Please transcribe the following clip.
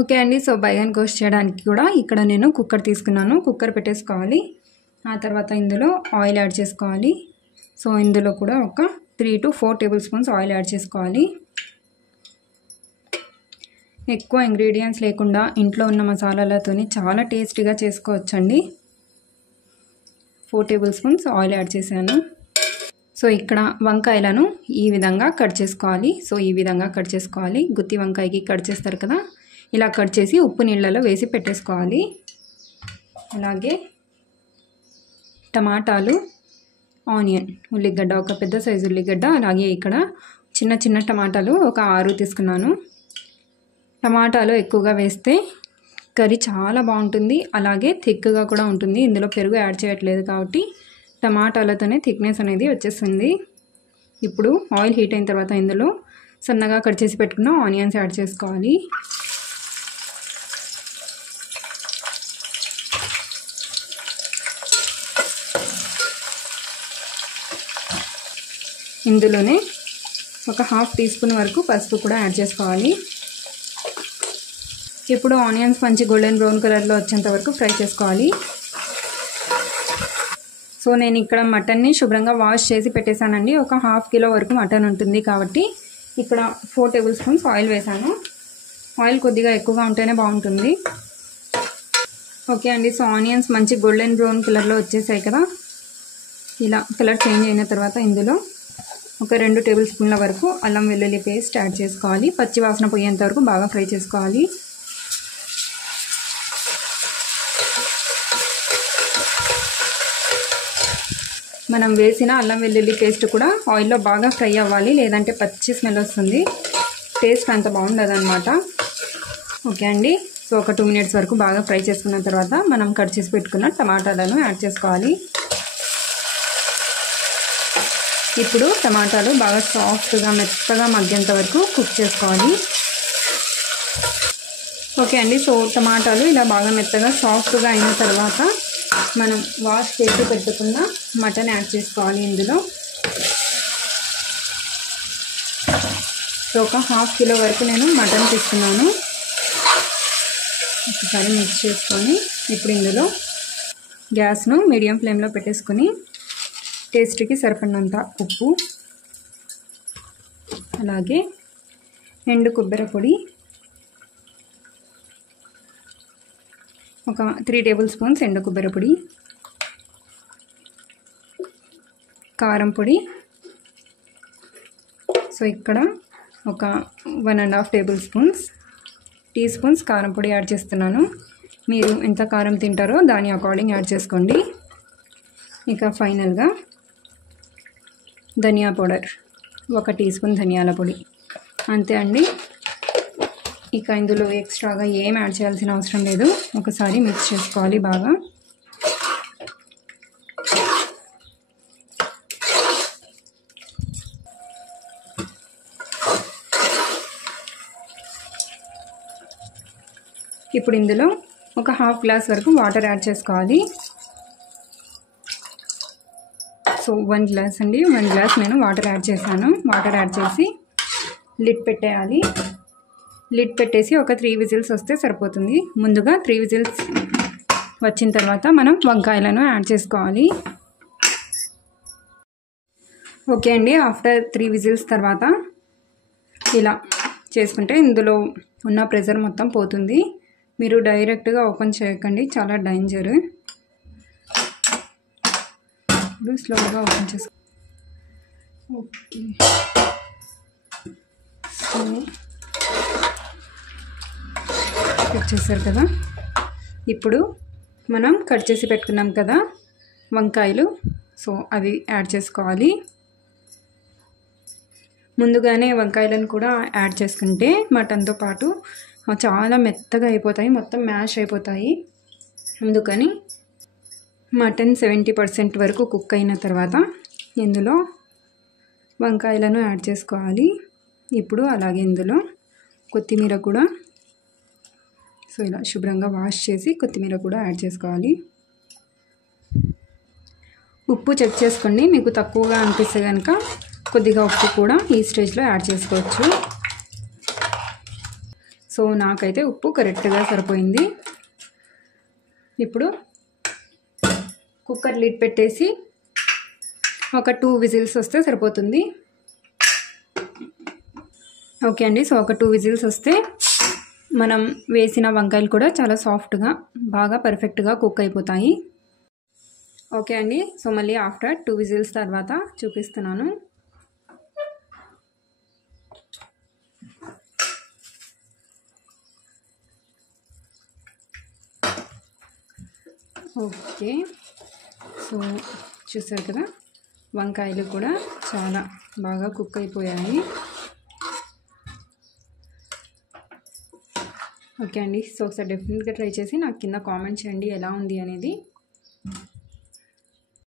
Okay అండి. So Baingan గోష్ చేయడానికి కూడా ఇక్కడ నేను కుక్కర్ తీసుకున్నాను. కుక్కర్ పెట్టేసుకోవాలి. ఆ తర్వాత ఇందులో ఆయిల్ యాడ్ చేసుకోవాలి. సో ఇందులో కూడా ఒక 3 to 4 table spoons oil add చేసుకోవాలి. ఎక్కువ ఇంగ్రీడియంట్స్ లేకుండా ఇంట్లో ఉన్న మసాలాలతోని చాలా టేస్టీగా చేసుకోవచ్చండి. 4 టేబుల్ స్పూన్స్ ఆయిల్ యాడ్ చేశాను. సో ఇక్కడ వంకాయలను ఈ విధంగా కట్ చేసుకోవాలి. సో ఈ విధంగా కట్ చేసుకోవాలి. గుత్తి వంకాయకి కట్ చేస్తారు కదా, ఇలా కట్ చేసి ఉప్పు నీళ్ళలో వేసి పెట్టేసుకోవాలి. అలాగే టమాటాలు, ఆనియన్, ఉల్లిగడ్డ, ఒక పెద్ద సైజు ఉల్లిగడ్డ, అలాగే ఇక్కడ చిన్న చిన్న టమాటాలు ఒక 6 తీసుకున్నాను. టమాటాలు ఎక్కువగా వేస్తే కర్రీ చాలా బాగుంటుంది, అలాగే థిక్గా కూడా ఉంటుంది. ఇందులో పెరుగు యాడ్ చేయట్లేదు కాబట్టి టమాటాలతోనే థిక్నెస్ అనేది వచ్చేస్తుంది. ఇప్పుడు ఆయిల్ హీట్ అయిన తర్వాత ఇందులో సన్నగా కట్ చేసి పెట్టుకున్న ఆనియన్స్ యాడ్ చేసుకోవాలి. ఇందులోనే ఒక 1/2 టీ స్పూన్ వరకు పసుపు కూడా యాడ్ చేసుకోవాలి. ఇప్పుడు ఆనియన్స్ మంచి గోల్డెన్ బ్రౌన్ కలర్లో వచ్చేంత వరకు ఫ్రై చేసుకోవాలి. సో నేను ఇక్కడ మటన్ని శుభ్రంగా వాష్ చేసి పెట్టేశానండి. ఒక 1/2 కిలో వరకు మటన్ ఉంటుంది కాబట్టి ఇక్కడ 4 టేబుల్ స్పూన్స్ ఆయిల్ వేసాను. ఆయిల్ కొద్దిగా ఎక్కువగా ఉంటేనే బాగుంటుంది. ఓకే అండి. సో ఆనియన్స్ మంచి గోల్డెన్ బ్రౌన్ కలర్లో వచ్చేసాయి కదా. ఇలా కలర్ చేంజ్ అయిన తర్వాత ఇందులో ఒక 2 టేబుల్ స్పూన్ల వరకు అల్లం వెల్లుల్లి పేస్ట్ యాడ్ చేసుకోవాలి. పచ్చి వాసన పోయేంత వరకు బాగా ఫ్రై చేసుకోవాలి. మనం వేసిన అల్లం వెల్లుల్లి పేస్ట్ కూడా ఆయిల్లో బాగా ఫ్రై అవ్వాలి, లేదంటే పచ్చి స్మెల్ వస్తుంది, టేస్ట్ అంత బాగుండదు అనమాట. ఓకే అండి. సో ఒక 2 మినిట్స్ వరకు బాగా ఫ్రై చేసుకున్న తర్వాత మనం కట్ చేసి పెట్టుకున్న టమాటాలను యాడ్ చేసుకోవాలి. ఇప్పుడు టమాటాలు బాగా సాఫ్ట్గా మెత్తగా మగ్గేంత వరకు కుక్ చేసుకోవాలి. ఓకే అండి. సో టమాటాలు ఇలా బాగా మెత్తగా సాఫ్ట్గా అయిన తర్వాత మనం వాష్ చేసి పెట్టుకున్న మటన్ యాడ్ చేసుకోవాలి ఇందులో. సో ఒక 1/2 కిలో వరకు నేను మటన్ తీసుకున్నాను. ఒకసారి మిక్స్ చేసుకొని ఇప్పుడు ఇందులో గ్యాస్ను మీడియం ఫ్లేమ్లో పెట్టేసుకొని టేస్ట్కి సరిపడినంత ఉప్పు, అలాగే ఎండు కొబ్బరి పొడి ఒక 3 టేబుల్ స్పూన్స్ ఎండు కొబ్బరి పొడి, కారం పొడి. సో ఇక్కడ ఒక 1.5 టేబుల్ టీ స్పూన్స్ కారం పొడి యాడ్ చేస్తున్నాను. మీరు ఎంత కారం తింటారో దాని అకార్డింగ్ యాడ్ చేసుకోండి. ఇక ఫైనల్గా ధనియా పౌడర్, 1 టీ స్పూన్ ధనియాల పొడి. అంతే అండి. ఇక ఇందులో ఎక్స్ట్రాగా ఏం యాడ్ చేయాల్సిన అవసరం లేదు. ఒకసారి మిక్స్ చేసుకోవాలి బాగా. ఇప్పుడు ఇందులో ఒక 1/2 గ్లాస్ వరకు వాటర్ యాడ్ చేసుకోవాలి. సో 1 గ్లాస్ అండి, 1 గ్లాస్ నేను వాటర్ యాడ్ చేశాను. వాటర్ యాడ్ చేసి లిడ్ పెట్టేయాలి. లిడ్ పెట్టేసి ఒక 3 విజిల్స్ వస్తే సరిపోతుంది. ముందుగా 3 విజిల్స్ వచ్చిన తర్వాత మనం వంకాయలను యాడ్ చేసుకోవాలి. ఓకే అండి. ఆఫ్టర్ 3 విజిల్స్ తర్వాత ఇలా చేసుకుంటే ఇందులో ఉన్న ప్రెషర్ మొత్తం పోతుంది. మీరు డైరెక్ట్గా ఓపెన్ చేయకండి, చాలా డేంజర్. ఇప్పుడు స్లోగా ఓపెన్ చేసుకో. ఓకే. సో కట్ చేశారు కదా. ఇప్పుడు మనం కట్ చేసి పెట్టుకున్నాం కదా వంకాయలు, సో అవి యాడ్ చేసుకోవాలి. ముందుగానే వంకాయలను కూడా యాడ్ చేసుకుంటే మటన్తో పాటు చాలా మెత్తగా అయిపోతాయి, మొత్తం మ్యాష్ అయిపోతాయి. అందుకని మటన్ 70% వరకు కుక్ అయిన తర్వాత ఇందులో వంకాయలను యాడ్ చేసుకోవాలి. ఇప్పుడు అలాగే ఇందులో కొత్తిమీర కూడా, సో ఇలా శుభ్రంగా వాష్ చేసి కొత్తిమీర కూడా యాడ్ చేసుకోవాలి. ఉప్పు చెక్ చేసుకోండి, మీకు తక్కువగా అనిపిస్తే కనుక కొద్దిగా ఉప్పు కూడా ఈ స్టేజ్లో యాడ్ చేసుకోవచ్చు. సో సో నాకైతే ఉప్పు కరెక్ట్గా సరిపోయింది. ఇప్పుడు కుక్కర్ లిడ్ పెట్టేసి ఒక 2 విజిల్స్ వస్తే సరిపోతుంది. ఓకే అండి, సో ఒక 2 విజిల్స్ వస్తే మనం వేసిన వంకాయలు కూడా చాలా సాఫ్ట్గా బాగా పర్ఫెక్ట్గా కుక్ అయిపోతాయి. ఓకే అండి, సో మళ్ళీ ఆఫ్టర్ 2 విజిల్స్ తర్వాత చూపిస్తున్నాను. ఓకే, సో చూసారు కదా, వంకాయలు కూడా చాలా బాగా కుక్ అయిపోయాయి. ఓకే అండి, సో ఒకసారి డెఫినెట్గా ట్రై చేసి నాకు కింద కామెంట్ చేయండి ఎలా ఉంది అనేది.